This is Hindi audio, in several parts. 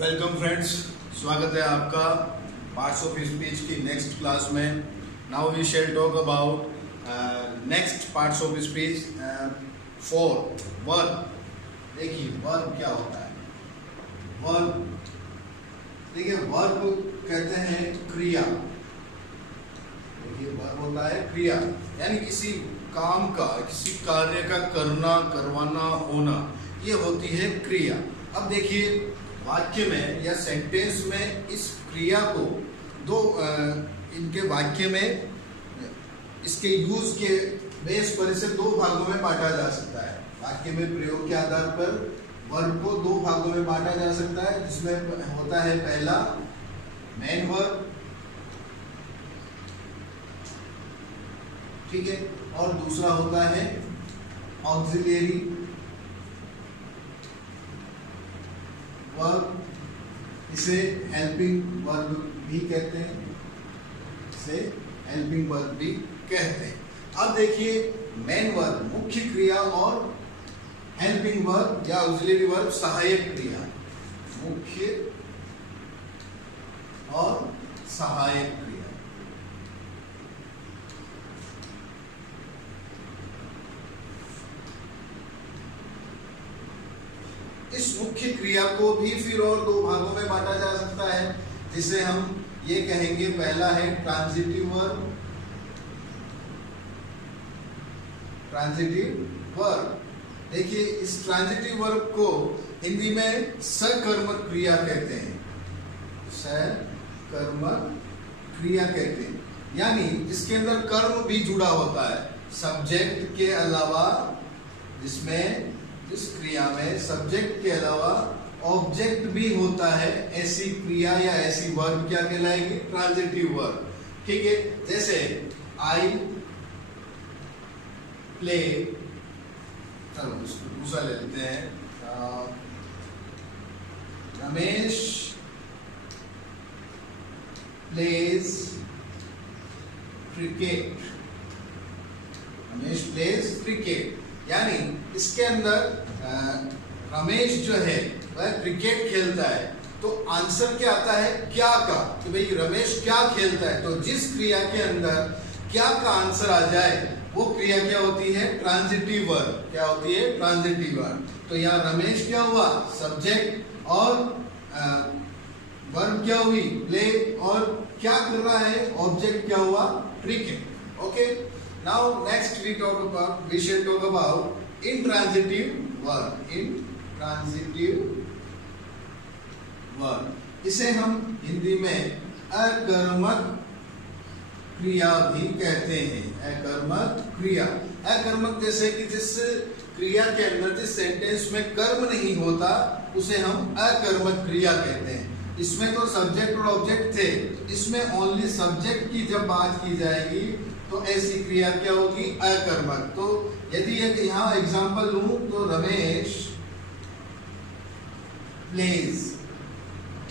वेलकम फ्रेंड्स, स्वागत है आपका पार्ट्स ऑफ स्पीच की नेक्स्ट क्लास में। Now we shall talk about next parts of speech for verb. देखिए वर्ब क्या होता है। वर्ब देखिए, वर्ब कहते हैं क्रिया। देखिए वर्ब होता है क्रिया, यानी किसी काम का, किसी कार्य का करना, करवाना, होना, ये होती है क्रिया। अब देखिए वाक्य में या सेंटेंस में इस क्रिया को दो इनके वाक्य में इसके यूज के बेस पर इसे दो भागों में बांटा जा सकता है। वाक्य में प्रयोग के आधार पर वर्ब को दो भागों में बांटा जा सकता है, जिसमें होता है पहला मेन वर्ब, ठीक है, और दूसरा होता है ऑक्सिलियरी वर्ब। इसे हेल्पिंग वर्ब भी कहते हैं, इसे हेल्पिंग वर्ब भी कहते हैं। अब देखिए मेन वर्ब मुख्य क्रिया और हेल्पिंग वर्ब या ऑक्सिलियरी वर्ब सहायक क्रिया। मुख्य और सहायक क्रिया। इस मुख्य क्रिया को भी फिर और दो भागों में बांटा जा सकता है, जिसे हम ये कहेंगे, पहला है ट्रांजिटिव वर्ब। ट्रांजिटिव वर्ब, देखिए इस ट्रांजिटिव वर्ब को हिंदी में सकर्मक क्रिया कहते हैं। सकर्मक क्रिया कहते हैं, यानी इसके अंदर कर्म भी जुड़ा होता है सब्जेक्ट के अलावा, जिसमें इस क्रिया में सब्जेक्ट के अलावा ऑब्जेक्ट भी होता है। ऐसी क्रिया या ऐसी वर्ब क्या कहलाएगी? ट्रांजिटिव वर्ब, ठीक है। जैसे आई प्ले, चलो इसको दूसरा ले लेते हैं, Ramesh pledge cricket. Ramesh pledge cricket, यानी इसके अंदर रमेश जो है वह क्रिकेट खेलता है, तो आंसर क्या आता है? क्या का, कि भाई रमेश क्या खेलता है। तो जिस क्रिया के अंदर क्या का आंसर आ जाए वो क्रिया क्या होती है? Transitive verb. क्या होती है? Transitive verb. तो यहाँ रमेश क्या हुआ? सब्जेक्ट, और वर्ब क्या हुई? प्ले, और क्या कर रहा है? ऑब्जेक्ट क्या हुआ? Cricket. Okay, now next we shall talk about intransitive verb। intransitive verb, इसे हम हिंदी में अकर्मक क्रिया भी कहते हैं। अकर्मक क्रिया, अकर्मक जैसे कि जिस क्रिया के अंदर, जिस सेंटेंस में कर्म नहीं होता, उसे हम अकर्मक क्रिया कहते हैं। इसमें तो सब्जेक्ट और ऑब्जेक्ट थे, इसमें ओनली सब्जेक्ट की जब बात की जाएगी तो ऐसी क्रिया क्या होगी? अकर्मक। तो यदि एक यहाँ एग्जाम्पल लूं तो रमेश प्लेज,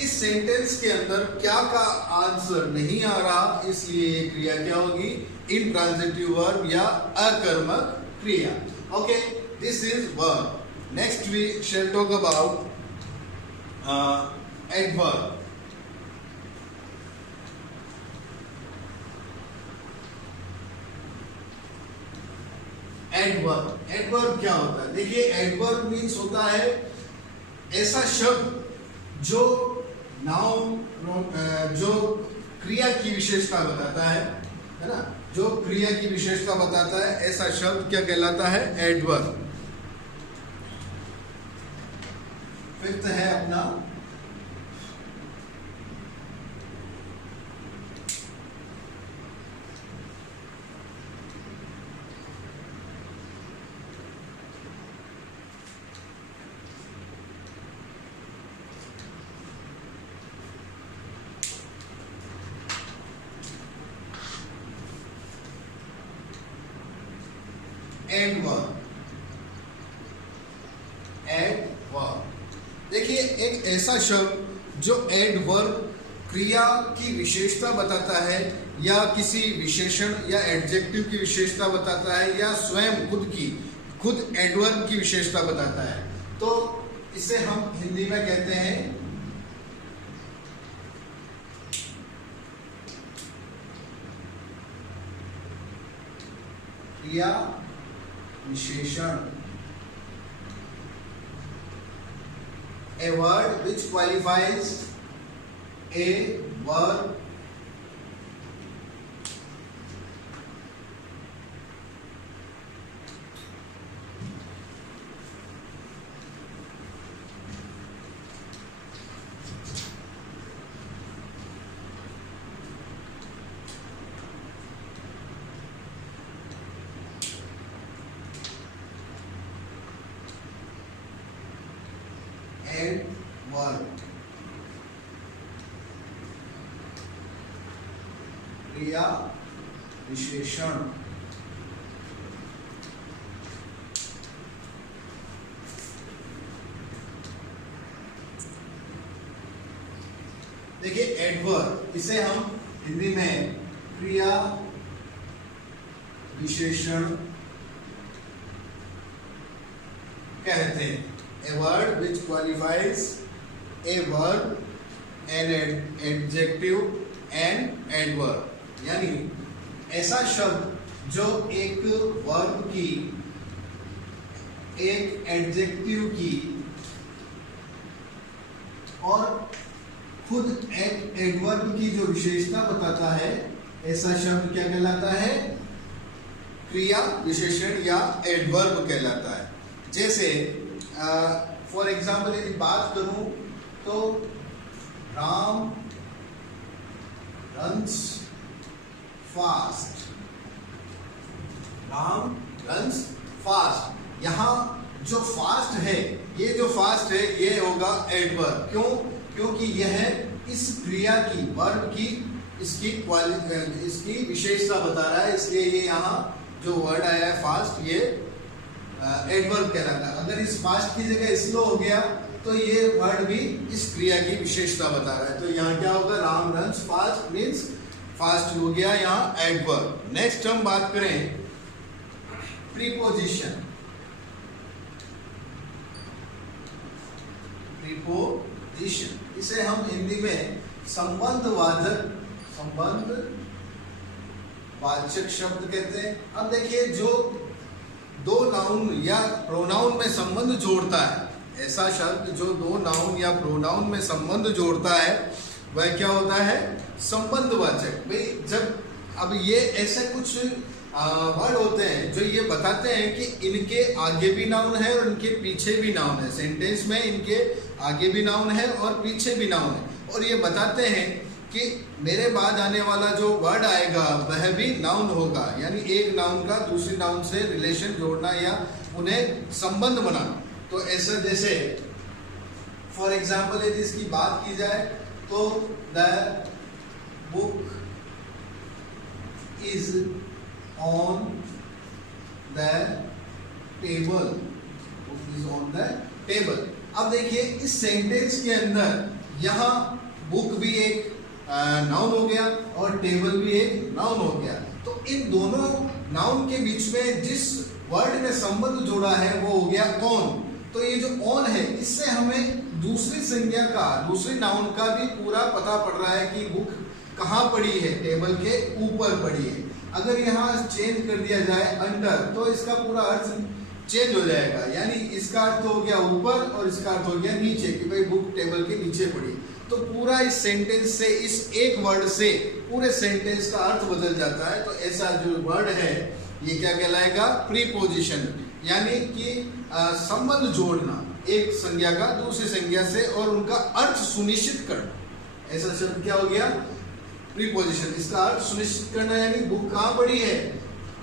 इस सेंटेंस के अंदर क्या का आंसर नहीं आ रहा, इसलिए ये क्रिया क्या होगी? इंट्रांजिटिव वर्ब या अकर्मक क्रिया। Okay, this is verb. Next we shall talk about adverb. Adverb, adverb क्या होता है? देखिए एडवर्ब मीन्स होता है ऐसा शब्द जो नाउन, जो क्रिया की विशेषता बताता है ना, जो क्रिया की विशेषता बताता है, ऐसा शब्द क्या कहलाता है? एडवर्ब। फिफ्थ है अपना एडवर्ब। एडवर्ब, देखिए एक ऐसा शब्द जो एडवर्ब क्रिया की विशेषता बताता है, या किसी विशेषण या एडजेक्टिव की विशेषता बताता है, या स्वयं खुद एडवर्ब की विशेषता बताता है, तो इसे हम हिंदी में कहते हैं क्रिया विशेषण। A word which qualifies a verb and verb, क्रिया विशेषण। देखिए एडवर्ब, इसे हम हिंदी में क्रिया विशेषण कहते हैं। A word which qualifies a verb, an adjective and adverb, यानी ऐसा शब्द जो एक वर्ब की, एक एडजेक्टिव की और खुद एक एडवर्ब की जो विशेषता बताता है, ऐसा शब्द क्या कहलाता है? क्रिया विशेषण या एडवर्ब कहलाता है। जैसे फॉर एग्जाम्पल यदि बात करूं तो Ram runs fast, Ram runs fast. यहां जो फास्ट है, ये जो फास्ट है ये होगा एडवर्ब। क्यों? क्योंकि यह इस क्रिया की, वर्ब की, इसकी विशेषता बता रहा है, इसलिए ये यहाँ जो वर्ड आया है फास्ट, ये एडवर्ब कहलाता है। अगर इस फास्ट की जगह स्लो हो गया तो ये वर्ड भी इस क्रिया की विशेषता बता रहा है। तो यहाँ क्या होगा? Ram runs fast means fast हो गया यहाँ एडवर्ब। नेक्स्ट हम बात करें प्रीपोजिशन। प्रीपोजिशन, इसे हम हिंदी में संबंधवाचक शब्द कहते हैं। अब देखिए, जो दो नाउन या प्रोनाउन में संबंध जोड़ता है, ऐसा शब्द जो दो नाउन या प्रोनाउन में संबंध जोड़ता है, वह क्या होता है? संबंधवाचक। भाई जब अब ये ऐसे कुछ वर्ड होते हैं जो ये बताते हैं कि इनके आगे भी नाउन है और इनके पीछे भी नाउन है। सेंटेंस में इनके आगे भी नाउन है और पीछे भी नाउन है, और ये बताते हैं कि मेरे बाद आने वाला जो वर्ड आएगा वह भी नाउन होगा। यानी एक नाउन का दूसरी नाउन से रिलेशन जोड़ना या उन्हें संबंध बनाना। तो ऐसा जैसे फॉर एग्जाम्पल यदि इसकी बात की जाए तो the book is on the table, book is on the table. अब देखिए इस सेंटेंस के अंदर यहाँ बुक भी एक नाउन हो गया और टेबल भी एक नाउन हो गया। तो इन दोनों नाउन के बीच में जिस वर्ड में संबंध जोड़ा है वो हो गया ऑन। तो ये जो ऑन है, इससे हमें दूसरी संज्ञा का, दूसरी नाउन का भी पूरा पता पड़ रहा है कि बुक कहाँ पड़ी है, टेबल के ऊपर पड़ी है। अगर यहाँ चेंज कर दिया जाए अंडर, तो इसका पूरा अर्थ चेंज हो जाएगा। यानी इसका अर्थ हो गया ऊपर और इसका अर्थ हो गया नीचे, कि भाई बुक टेबल के नीचे पड़ी। तो पूरा इस सेंटेंस से, इस एक वर्ड से पूरे सेंटेंस का अर्थ बदल जाता है। तो ऐसा जो वर्ड है ये क्या कहलाएगा? प्रीपोजिशन, यानी कि संबंध जोड़ना एक संज्ञा का दूसरी संज्ञा से और उनका अर्थ सुनिश्चित करना। ऐसा शब्द क्या हो गया? प्रीपोजिशन। इसका अर्थ सुनिश्चित करना, यानी बुक कहाँ पड़ी है,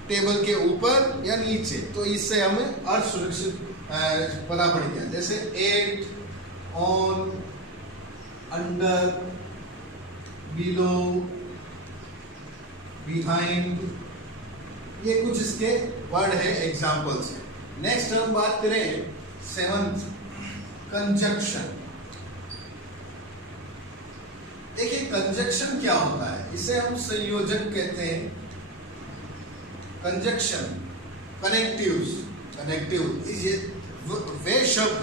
टेबल के ऊपर या नीचे। तो इससे हमें अर्थ सुनिश्चित पता पड़ गया। जैसे at, on, under, below, behind, ये कुछ इसके वर्ड है एग्जाम्पल्स है। नेक्स्ट हम बात करें सेवंथ, कंजक्शन। देखिए कंजक्शन क्या होता है? इसे हम संयोजक कहते हैं। कंजक्शन, कनेक्टिव, वे शब्द,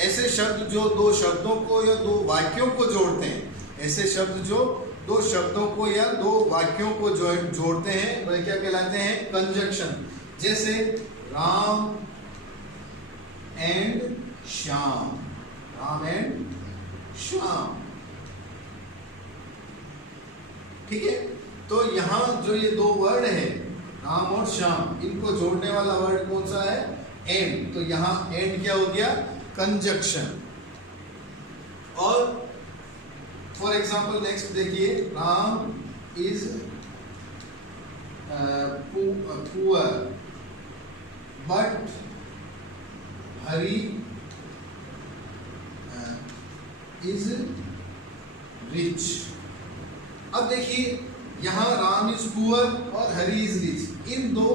ऐसे शब्द जो दो शब्दों को या दो वाक्यों को जोड़ते हैं। ऐसे शब्द जो दो शब्दों को या दो वाक्यों को जोड़ते हैं वह क्या कहलाते हैं? कंजक्शन। जैसे राम एंड श्याम, राम एंड श्याम। ठीक है, तो यहां जो ये दो वर्ड है राम और श्याम, इनको जोड़ने वाला वर्ड कौन सा है? एंड। तो यहां एंड क्या हो गया? कंजक्शन। और फॉर एग्जाम्पल नेक्स्ट देखिए, Ram is poor but Hari is rich. अब देखिए यहां राम इज पुअर और हरी इज रिच, इन दो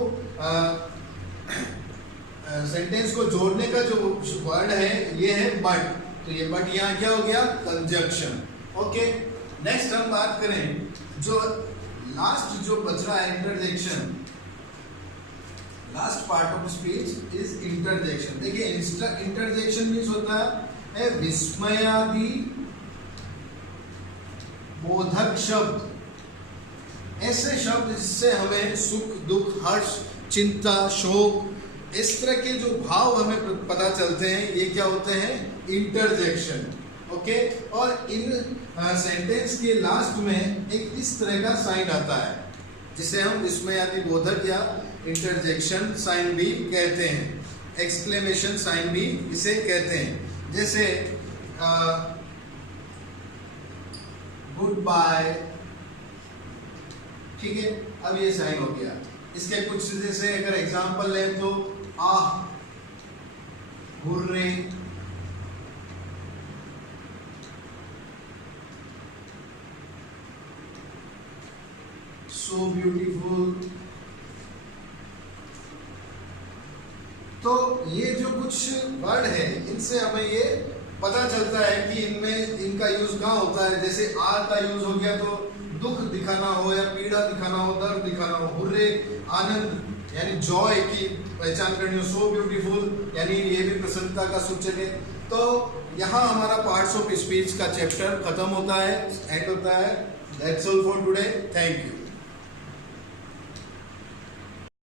सेंटेंस को जोड़ने का जो वर्ड है ये है बट। तो ये बट यहां क्या हो गया? कंजक्शन। ओके, नेक्स्ट हम बात करें जो लास्ट जो बच रहा है interjection, last part of speech is interjection. देखिए इंटरजेक्शन मीन्स होता है विस्मयादि बोधक शब्द, ऐसे शब्द जिससे हमें सुख दुख हर्ष चिंता शोक इस तरह के जो भाव हमें पता चलते हैं, ये क्या होते हैं? इंटरजेक्शन। ओके, और इन सेंटेंस के लास्ट में एक इस तरह का साइन आता है जिसे हम विस्मयादि बोधक या इंटरजेक्शन साइन भी कहते हैं, एक्सक्लेमेशन साइन भी इसे कहते हैं। जैसे गुड बाय, ठीक है, अब ये साइन हो गया। इसके कुछ जैसे अगर एग्जांपल लें तो आह, हुर्रे, सो ब्यूटीफुल। तो ये जो कुछ वर्ड है इनसे हमें ये पता चलता है कि इनमें इनका यूज कहाँ होता है। जैसे आर का यूज हो गया तो दुख दिखाना हो या पीड़ा दिखाना हो, दर्द दिखाना हो। हुर्रे आनंद यानी जॉय की पहचान करनी हो। सो ब्यूटीफुल यानी ये भी प्रसन्नता का सूचक है। तो यहाँ हमारा पार्ट्स ऑफ स्पीच का चैप्टर खत्म होता है, एंड होता है। That's all for today, thank you.